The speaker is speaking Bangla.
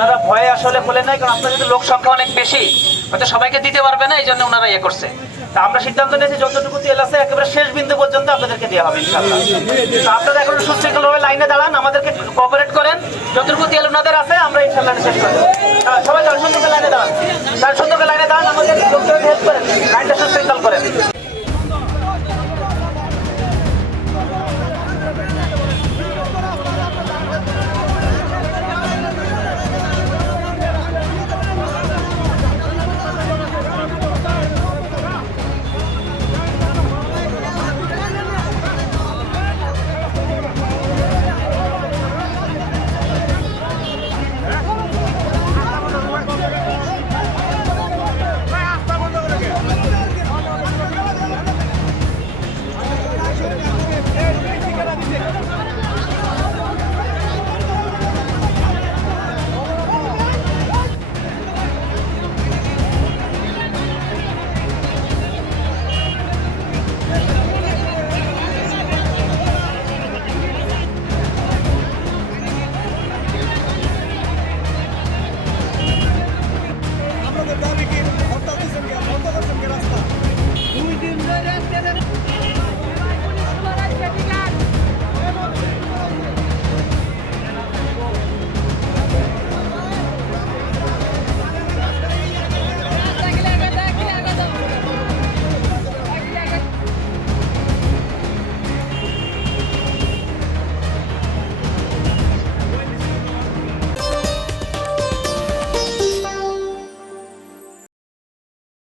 ওনারা ভয়ে আসলে বলে নাই, কারণ আপনাদের লোক সংখ্যা অনেক বেশি, হয়তো সবাইকে দিতে পারবে না, এই জন্য ওনারা ইয়ে করছে। তা আমরা সিদ্ধান্ত নিয়েছি যতটুকু তেল আছে একেবারে শেষ বিন্দু পর্যন্ত আপনাদেরকে দেওয়া হবে ইনশাআল্লাহ। তো আপনারা এখন সুশৃঙ্খলভাবে লাইনে দাঁড়ান, আমাদেরকে কোঅপারেট করেন, যতটুকু তেল ওনাদের আছে আমরা ইনশাআল্লাহ শেষ করে দেবো। সবাই সুন্দর লাইনে দাঁড়ান, সুন্দর লাইনে দাঁড়ান, আমাদের হেল্প করেন, লাইনটা সুশৃঙ্খল করেন।